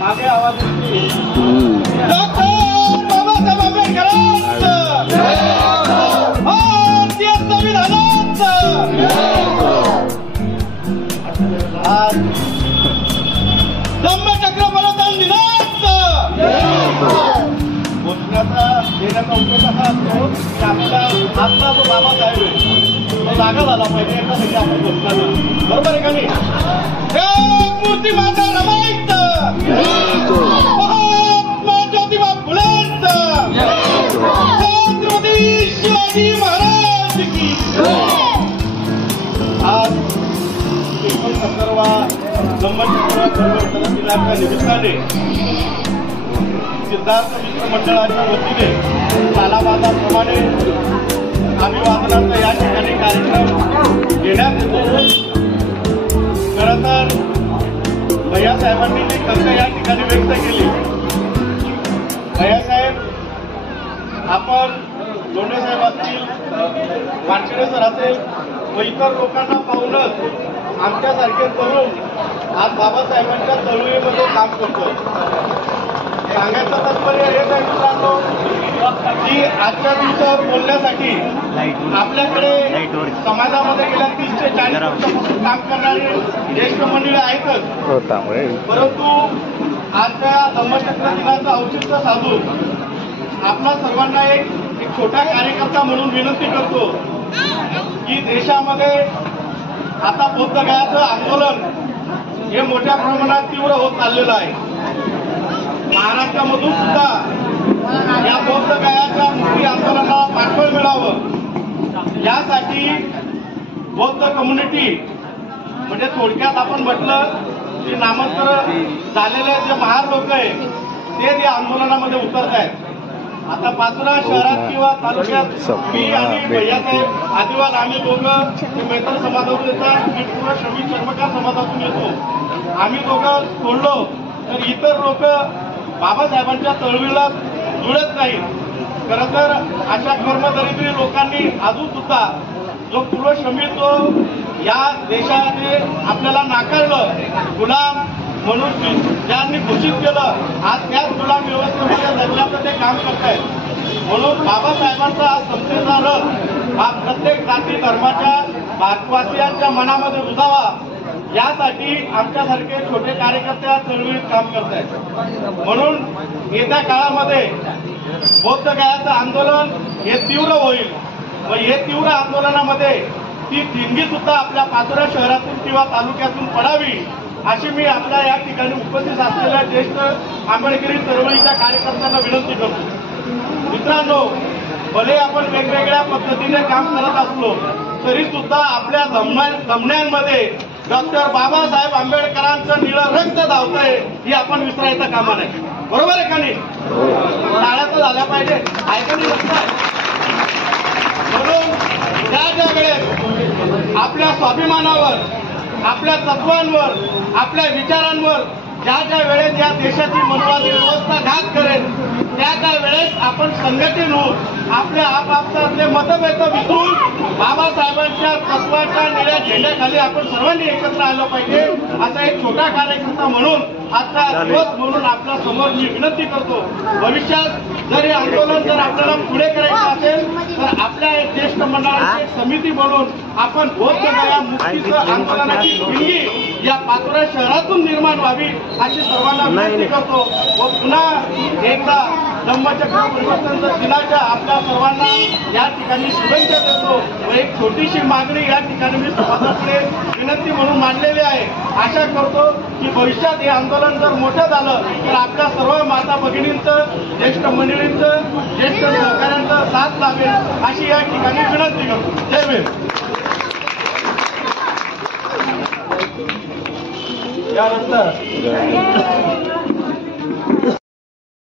मागे आवाज डॉक्टर बाबासाहेब आंबेडकरांचं भारतीय संविधानाचं आज धम्मचक्र बलिदान दिनाचं घोषणाचा देण्याचा उद्देश असा असतो की आपला आजचा जो बाबासाहेब आहे तो जागा झाला पाहिजे याच्यासाठी आपण घोषणा देऊ. बरोबर आहे का नाही? मूर्ती माता रमाईचं महात्मा ज्योतिबा फुलेंचं छत्रपती शिवाजी महाराज की आज 69वा धम्मचक्र परिवर्तन दिनाच्या निमित्ताने सिद्धार्थ मित्र मंडळाच्या वतीने कालाबाजाप्रमाणे अभिवादनाचा या ठिकाणी कार्यक्रम घेण्यात येतो. खरं तर भैयासाहेबांनी जी खंत या ठिकाणी व्यक्त केली. भैयासाहेब, आपण लोंढे साहेब असतील, वानखेडे सर असेल व इतर लोकांना पाहूनच आमच्यासारखे तरुण आज बाबासाहेबांच्या चळवळीमध्ये काम करतो. सांगायचं तात्पर्य हेच आहे मित्रांनो की आजच्या दिवसावर बोलण्यासाठी आपल्याकडे समाजामध्ये गेल्या 30 ते 40 वर्षापासून काम करणारी ज्येष्ठ मंडळी आहेतच. परंतु आजच्या धम्मचक्र दिनाचं औचित्य साधून आपल्या सर्वांना एक छोटा कार्यकर्ता म्हणून विनंती करतो की देशामध्ये आता बौद्ध गयाचं आंदोलन हे मोठ्या प्रमाणात तीव्र होत चाललेलं आहे. महाराष्ट्रामधून सुद्धा या बौद्ध गयाच्या मुक्ती आंदोलनाला पाठबळ मिळावं यासाठी बौद्ध कम्युनिटी म्हणजे थोडक्यात आपण म्हटलं की नामांतर झालेले जे महार लोक आहे ते या आंदोलनामध्ये उतरत आहेत. आता पाचोरा शहरात किंवा तालुक्यात मी आणि भैयासाहेब आदिवाल आम्ही दोघं मेहतर समाजातून येतात, मी पूर्ण श्रमिक कर्मकार समाजातून येतो. आम्ही दोघं सोडलो तर इतर लोक बाबासाहेबांच्या चळवळीला जुळत नाही. खरं तर अशा कर्मदरिद्री लोकांनी अजून सुद्धा जो पूर्वश्रमिक जो या देशाने आपल्याला नाकारलं, गुलाम म्हणून ज्यांनी घोषित केलं, आज त्याच गुलाम व्यवस्थेमध्ये जगण्याचं ते काम करतायत. म्हणून बाबासाहेबांचा हा समतेचा रथ हा प्रत्येक जाती धर्माच्या भारतवासियांच्या मनामध्ये रुजावा यासाठी आमच्यासारखे छोटे कार्यकर्ते चळवळीत काम करतायत. म्हणून येत्या काळामध्ये बौद्ध गयाचं आंदोलन हे तीव्र होईल व हे तीव्र आंदोलनामध्ये ती देणगी सुद्धा आपल्या पाचोरा शहरातून किंवा तालुक्यातून पडावी अशी मी आपल्या या ठिकाणी उपस्थित असलेल्या ज्येष्ठ आंबेडकरी चळवळीच्या कार्यकर्त्यांना विनंती करतो. मित्रांनो, भले आपण वेगवेगळ्या पद्धतीने काम करत असलो तरी सुद्धा आपल्या धमन्यांमध्ये डॉक्टर बाबासाहेब आंबेडकरांचं निळं रक्त धावतंय ही आपण विसरायचं कामा नाही. बरोबर आहे का नाही? टाळ्या तर झाल्या पाहिजे, ऐकणी नसतात. म्हणून ज्या वेळेस आपल्या स्वाभिमानावर, आपल्या तत्वांवर, आपल्या विचारांवर ज्या वेळेस या देशाची मनवादी व्यवस्था घात करेल त्या वेळेस आपण संघटित होऊन आपल्या आपापसातले मतभेद विसरून बाबासाहेबांच्या तत्वाच्या निळ्या झेंड्याखाली आपण सर्वांनी एकत्र आलं पाहिजे असा एक छोटा कार्यकर्ता म्हणून आजचा दिवस म्हणून आपल्या समोर मी विनंती करतो. भविष्यात जर हे आंदोलन जर आपल्याला पुढे करायचं असेल तर आपल्या एक ज्येष्ठ मंडळाची एक समिती बनवून आपण बौद्ध गया मुक्तीचं आंदोलनाची देणगी या पाचोरा शहरातून निर्माण व्हावी अशी सर्वांना विनंती करतो व पुन्हा एकदा धम्मचक्र परिवर्तन दिनाच्या आपल्या सर्वांना या ठिकाणी शुभेच्छा देतो व एक छोटीशी मागणी या ठिकाणी मी समाजापुढे विनंती म्हणून मांडलेली आहे. आशा करतो की भविष्यात हे आंदोलन जर मोठं झालं तर आपल्या सर्व माता भगिनींचं, ज्येष्ठ मंडळींचं, ज्येष्ठ सहकाऱ्यांचं साथ लाभेल अशी या ठिकाणी विनंती करतो. जय भीम. यानंतर